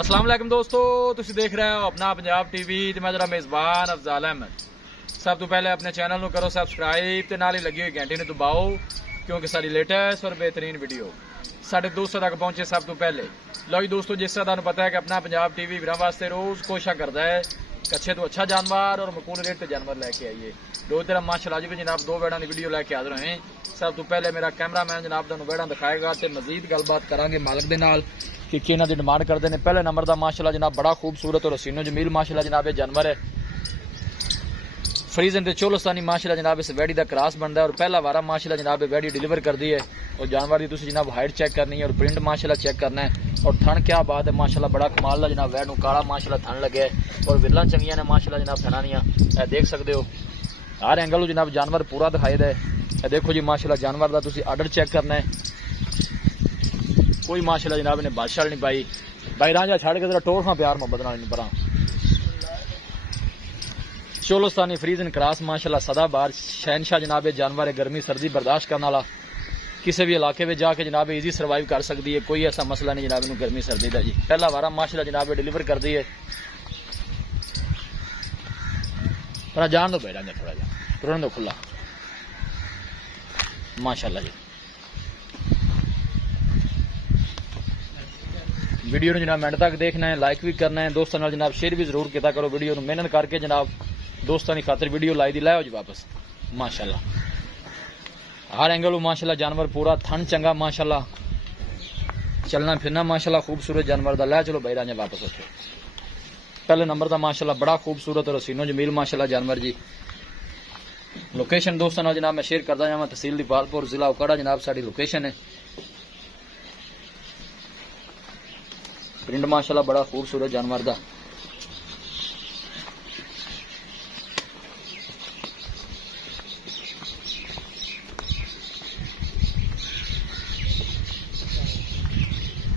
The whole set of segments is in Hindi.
अस्सलाम वालेकुम दोस्तों, तुसी देख रहे हो अपना पंजाब टीवी ते मैं जरा मेज़बान अफजाल अहमद। सब तो पहले अपने चैनल को करो सब्सक्राइब ते नाल ही लगी हुई घंटी ने दबाओ क्योंकि सारी लेटेस्ट और बेहतरीन वीडियो साढ़े दोस्तों तक पहुंचे सब तो पहले। लो जी दोस्तों, जिस तरह तुहानू पता है कि अपना पंजाब टीवी वीरां वास्ते रोज़ कोशिश करता है कि अच्छे तो अच्छा जानवर और मकूल रेट ते जानवर लैके आइए। दो तरह माशाअल्लाह जी भी जनाब दो वेड़ां की वीडियो लैके हाज़र हैं। सब तो पहले मेरा कैमरामैन जनाब तुहानू वेड़ां दिखाएगा तो मजीद गलबात करांगे मालिक दे नाल कि इन्हां दी डिमांड करते हैं। पहले नंबर का माशाअल्लाह जनाब बड़ा खूबसूरत और हसीनो जमील माशाअल्लाह जनाब ये जानवर है। फ्रीजन ते चोलस्तानी माशाअल्लाह जनाब इस वैडी का क्रॉस बनता है और पहला वारा माशाअल्लाह जनाब वैडी डिलीवर कर दी है। और जानवर की तुसीं जनाब हाइट चेक करनी है और प्रिंट माशाअल्लाह चेक करना है। और थन क्या बात है माशाअल्लाह, बड़ा कमाल का जनाब वैड नूं काला माशाअल्लाह थन लगे और विरलां चंगियां ने माशाअल्लाह जनाब थना दियां देख सकते हो। हर एंगल जनाब जानवर पूरा दिखाई दे। देखो जी माशाअल्लाह जानवर का तुसीं आर्डर चेक करना है। कोई माशाअल्लाह जनाब ने बादशाह नहीं पाई भाई रांझा छड़ के जरा टोर खां प्यार मोहब्बत नाल परा। चोलस्तानी फ्रीजन क्रॉस माशाअल्लाह सदाबहार शहनशाह जनाब ये जानवर है। गर्मी सर्दी बर्दाश्त करने वाला, किसी भी इलाके में जाके जनाब इजी सर्वाइव कर सकती है। कोई ऐसा मसला नहीं जनाब इन्हें गर्मी सर्दी का जी। पहला वारा माशाअल्लाह जनाब डिलीवर कर दी है। पर जान दो बैठा थोड़ा जा तुरंत दो खुला माशाअल्लाह जी। वीडियो जनाब मिनट तक देखना है, लाइक भी करना है, दोस्तों नाल जनाब शेयर भी जरूर किया करो। वीडियो मेहनत करके जनाब दोस्तों की खातिर वीडियो लाई दी लाओ जी वापस माशाअल्लाह। हर एंगल माशाअल्लाह जानवर पूरा थन चंगा माशाअल्लाह, चलना फिरना माशाअल्लाह खूबसूरत जानवर दा लै चलो भाई राजा वापस उठो। पहले नंबर का माशाअल्लाह बड़ा खूबसूरत और हसीनो जमील माशाअल्लाह जानवर जी। लोकेशन दोस्तों नाल जनाब मैं शेयर करदा जावां, तहसील दीपालपुर जिला उकाड़ा जनाब साडी लोकेशन है। प्रिंट माशाअल्लाह बड़ा खूबसूरत जानवर दा।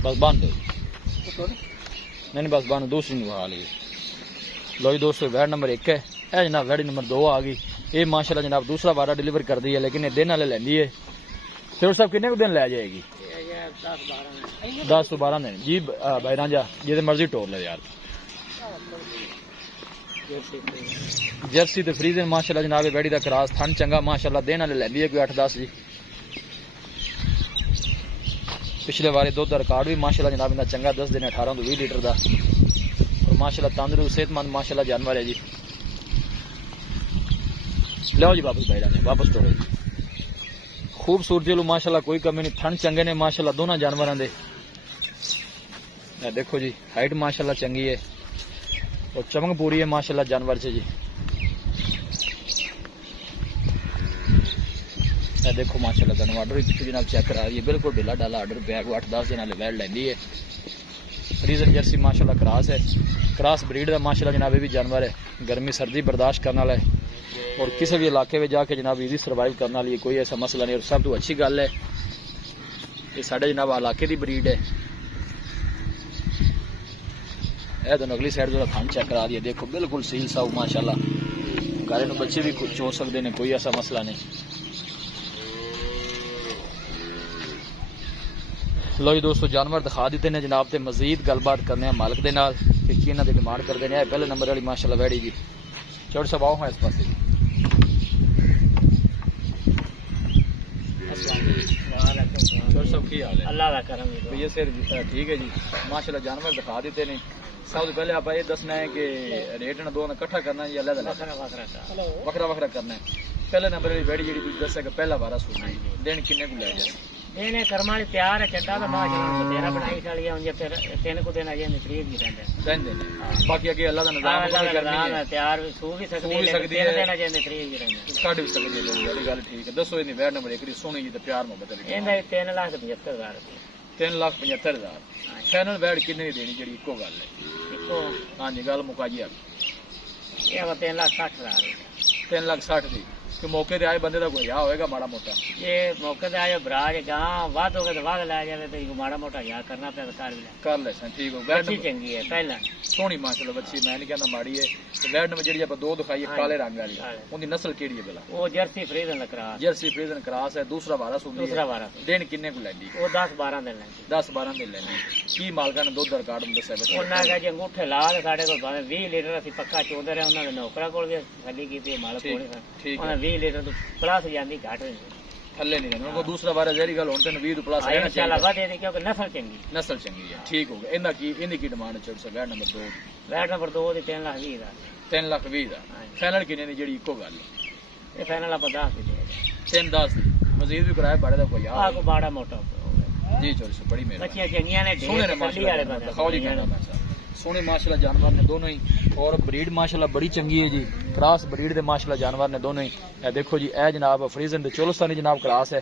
बस बांध दो नहीं बस बांध, दूसरी निभा ली। लो जी दोस्तों वैड नंबर 1 है यह जनाब, वैडी नंबर 2 आ गई। ये माशाअल्लाह जनाब दूसरा वारा डिलीवर कर दी है, लेकिन ये दिन वाले लैंदी है। फिर सब कितने को दिन लै जाएगी? 10 तो 12 दिन जी भाई रांझा जिसे मर्जी टोर ले यार। जर्सी तो फ्रीजन माशाअल्लाह जनाब वैडी का क्रॉस थन चंगा माशाअल्लाह, दिन वाले लैंदी है कोई 8-10 जी। पिछले बारे दुध का रिकॉर्ड भी माशाअल्लाह जनाब इनका चंगा 10 दिन 18 तो 20 लीटर का और माशाअल्लाह तंदुरुस्त सेहतमंद माशाअल्लाह जानवर है जी। लो जी वापस भाई रांझा वापस टोरो। खूबसूरती माशाअल्लाह कोई कमी नहीं, थन चंगे ने माशाअल्लाह दोनों जानवरों दे। देखो जी हाइट माशाअल्लाह चंगी है और चमक पूरी है माशाअल्लाह जानवर से जी। देखो माशाअल्लाह तुहानू आर्डर भी जनाब चेक करा रही है, बिल्कुल ढिला डाला आर्डर पे 8-10 दिन वाले वैड लैंदी है। रीजन जर्सी माशाअल्लाह क्रॉस है, क्रॉस ब्रीड का माशाअल्लाह जनाब भी जानवर है। गर्मी सर्दी बर्दाश्त करने वाला है और किसी भी इलाके में जाके जनाब इजी सर्वाइव करने वाली है, कोई ऐसा मसला नहीं। और सब तो अच्छी गल है ये साढ़े जनाब इलाके की ब्रीड है। यह तो अगली साइड जो खान चेक करा दी है, देखो बिल्कुल सील साफ माशाअल्लाह, घरे में बच्चे भी कुछ चो सकते हैं, कोई ऐसा मसला नहीं। लो जी दोस्तों जानवर दिखा देते हैं जनाब, ते मजीद गलबात करने मालिक दे नाल कि इन्हां दी डिमांड करते हैं। पहले नंबर वाली माशाअल्लाह वैडी जी चढ़ सब आओ इस पास सब की हाल है? अल्लाह का करम है ये सिर ठीक है जी माशाअल्लाह। जानवर दिखा देते हैं। सब तो पहले आप ये दसना है कि रेट ना दो इकट्ठा करना है या अलग वखरा वखरा करना है। पहले नंबर वाली वैडी जी दस है कि पहला वारा सुनना है, दिन किन्ने को लै जाए ਇਹਨੇ ਕਰਮਾਂ ਵਾਲੀ ਤਿਆਰ ਹੈ ਚੱਡਾ ਤਾਂ ਮਾਸ਼ਾਅੱਲਾ ਤੇਰਾ ਬਣਾਈ ਸਾਲੀ ਹੈ। ਜੇ ਫਿਰ 3 ਕੁ ਦਿਨ ਅਜੇ ਨਿਕਲੀ ਵੀ ਰਹਿੰਦੇ ਨੇ। ਬਾਕੀ ਅੱਗੇ ਅੱਲਾ ਦਾ ਨਿਜ਼ਾਮ ਕਰਨੀ ਹੈ, ਤਿਆਰ ਵੀ ਸੂ ਵੀ ਸਕਦੀ ਹੈ, 3 ਦਿਨ ਅਜੇ ਨਿਕਲੀ ਵੀ ਰਹਿੰਦੇ ਕੱਢ ਵੀ ਸਕਦੀ ਹੈ। ਵਾਲੀ ਗੱਲ ਠੀਕ ਹੈ। ਦੱਸੋ ਇਹਦੀ ਵੈਡ ਨੰਬਰ 1 ਦੀ ਸੋਹਣੀ ਜੀ ਤੇ ਪਿਆਰ ਮੁਹੱਬਤ ਵਾਲੀ ਇਹਦਾ 3,75,000 ਰੁਪਏ 3,75,000 ਫਾਈਨਲ ਵੈਡ ਕਿੰਨੇ ਦੀ ਦੇਣੀ ਜਿਹੜੀ ਇੱਕੋ ਗੱਲ ਹੈ? ਇੱਕੋ ਹਾਂਜੀ ਗੱਲ ਮੁਕਾਜੀ ਆ ਇਹ 3,60,000 3,60,000 ਦੀ कि मौके ते आए बंदे दा कोई होएगा माड़ा मोटा ये मौके ते आए बराज गां वाद हो गए तो वाद ला जावे तो इनको माड़ा मोटा या करना पे कर ले ठीक हो बच्ची चंगी है पहला सोहनी माशाल्लाह बच्ची मैं नहीं कहना माड़ी है तो वैड नंबर जेडी आप दो दिखाई है काले रंग वाली उनकी नस्ल केड़ी है भला वो जर्सी फ्रीजन क्रॉस है दूसरा वारा दिन किन्ने को लैंदी वो 10-12 दिन लैंदी 10-12 दिन लैंदी की मालका ने दुध रिकॉर्ड में दस्या बच्चा ਉਹਨਾਂ ਕਹੇ ਜੇ ਅੰਗੂਠੇ ਲਾ ਕੇ ਸਾਡੇ ਕੋਲ ਭਾਵੇਂ 20 ਲੀਟਰ ਅਸੀਂ ਪੱਕਾ ਚੋਦੇ ਰਹੇ ਉਹਨਾਂ ਦੇ ਨੌਕਰਾਂ ਕੋਲ ਵੀ ਖਾਲੀ ਕੀਤੀ ਮਾਲਕ ਕੋਲ ਠੀਕ ਉਹਨਾਂ 20 ਲੀਟਰ ਤੋਂ ਪਲੱਸ ਜਾਂਦੀ ਘੱਟ ਨਹੀਂ थल्ले नहीं रहने उनको दूसरा बार जहरी गल होने 20 प्लस है इंशाल्लाह वादे दी क्योंकि नस्ल चंगी है ठीक हो गया इनकी की डिमांड चल से वैट नंबर 2 दी 3 लाख 20 दा 3 लाख 20 दा फाइनल किने दी जेडी इको गल ये फाइनल आप 10 दी 3-10 दी मजीद भी कराया बड़े दा कोई आ को बाड़ा मोटा जी चल से बड़ी मेहरबानी बच्चियां चंगियां ने ढेर तसल्ली वाले बंदे दिखाओ जी कहना मैं सोने माशाल्लाह जानवर ने दोनों ही और ब्रीड माशाल्लाह बड़ी चंगी है जी क्रॉस ब्रीड दे माशाल्लाह जानवर ने दोनों ही ए देखो जी ए जनाब फ्रीजन दे चोलस्तानी जनाब क्रॉस है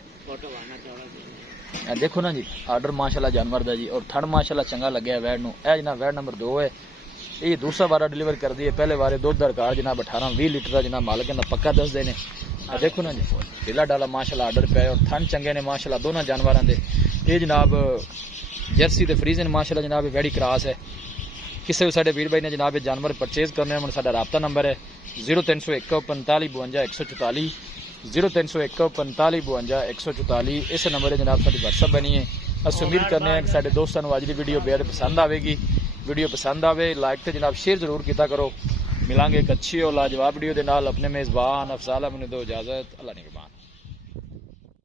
ए देखो ना जी आर्डर माशाल्लाह जानवर दा जी और थड़ माशाल्लाह चंगा लगे वैड नु ए जनाब वैड नंबर 2 है ये दूसरा बार डिलीवर कर दी है पहले बारे दुध दा रिकॉर्ड जनाब 18-20 लीटर का जनाब मालिक ने पक्का दस देने देखो ना जी ढीला डाला माशाल्लाह आर्डर पे और थन चंगे ने माशाल्लाह दोनों जानवरों दे ये जनाब जर्सी दे फ्रीजन माशाल्लाह जनाब वेड़ी क्रॉस है किसी भी साढ़े वीर भाई ने जनाब जानवर परचेज करने में साਡਾ राबता नंबर है 0301 45 52 144 0301 45 52 144 इस नंबर है जनाब साडी व्हाट्सएप बनी है अस उम्मीद करने हैं कि साडे दोस्तों को आज की वीडियो बेहद पसंद आएगी वीडियो पसंद आवे लाइक तो जनाब शेयर जरूर किया करो मिलांगे एक अच्छी और लाजवाब वीडियो के नाल अपने मेज़बान अफजाल अहमद दो इजाजत अल्लाह निगहबान।